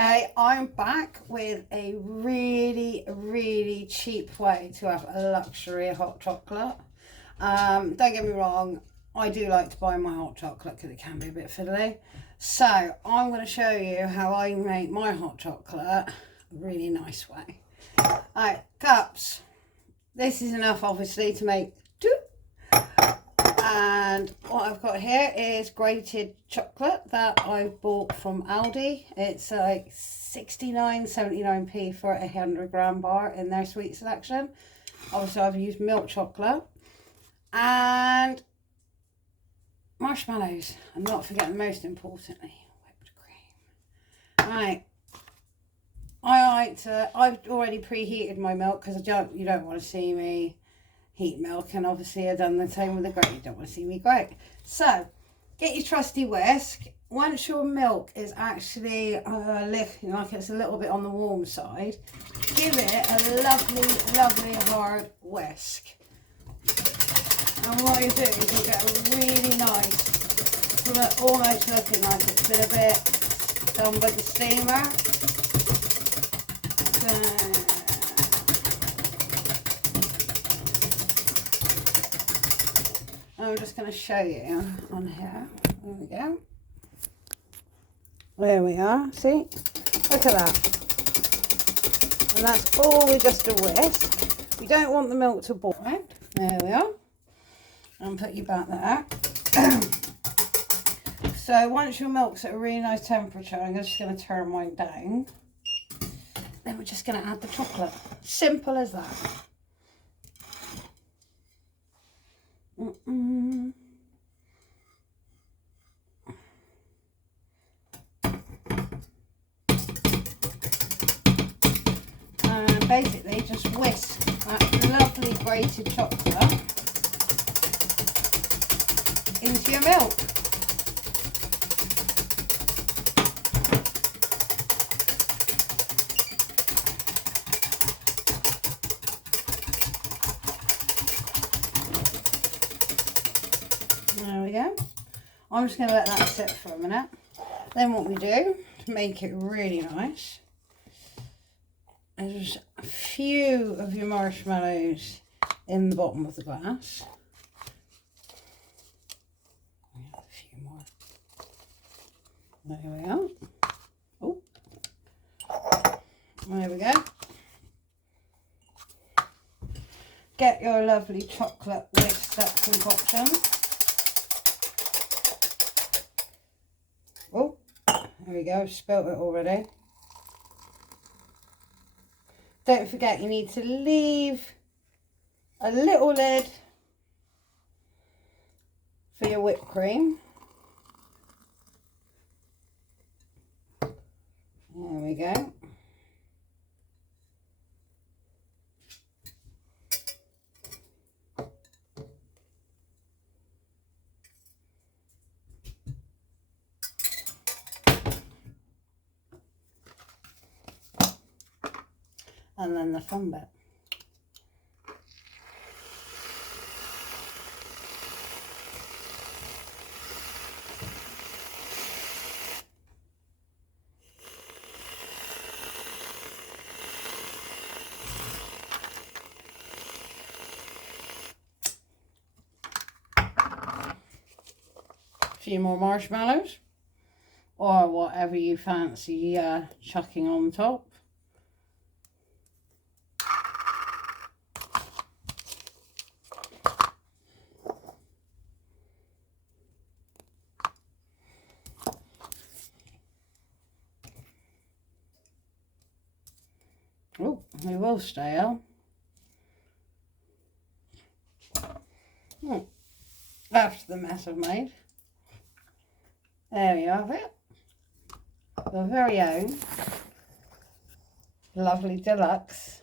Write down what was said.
Hey, I'm back with a really cheap way to have a luxury hot chocolate. Don't get me wrong, I do like to buy my hot chocolate because it can be a bit fiddly. So I'm going to show you how I make my hot chocolate a really nice way. Alright, cups. This is enough obviously to make two. And what I've got here is grated chocolate that I bought from Aldi. It's like 69.79p for a 100-gram bar in their sweet selection. Obviously I've used milk chocolate and marshmallows, and not forgetting most importantly, whipped cream. Right, I've already preheated my milk because you don't want to see me heat milk, and obviously I've done the same with the grate. You don't want to see me grate. So get your trusty whisk. Once your milk is actually like it's a little bit on the warm side, give it a lovely hard whisk. And what you do is you'll get a really nice, almost looking like it's been a bit done with the steamer. So, I'm just going to show you on here. There we go. There we are. See? Look at that. And that's all with just a whisk. You don't want the milk to boil. Right? There we are. And put you back there. So once your milk's at a really nice temperature, I'm just going to turn mine down. Then we're just going to add the chocolate. Simple as that. And basically just whisk that lovely grated chocolate into your milk. There we go. I'm just going to let that sit for a minute. Then what we do to make it really nice is a few of your marshmallows in the bottom of the glass. A few more. There we go. Oh, there we go. Get your lovely chocolate whisked up concoction. Oh, there we go, I've spilt it already. Don't forget you need to leave a little lid for your whipped cream. There we go. And then the fun bit. A few more marshmallows, or whatever you fancy chucking on top. Oh, they will stay on. After the mess I've made. There you have it. Your very own lovely deluxe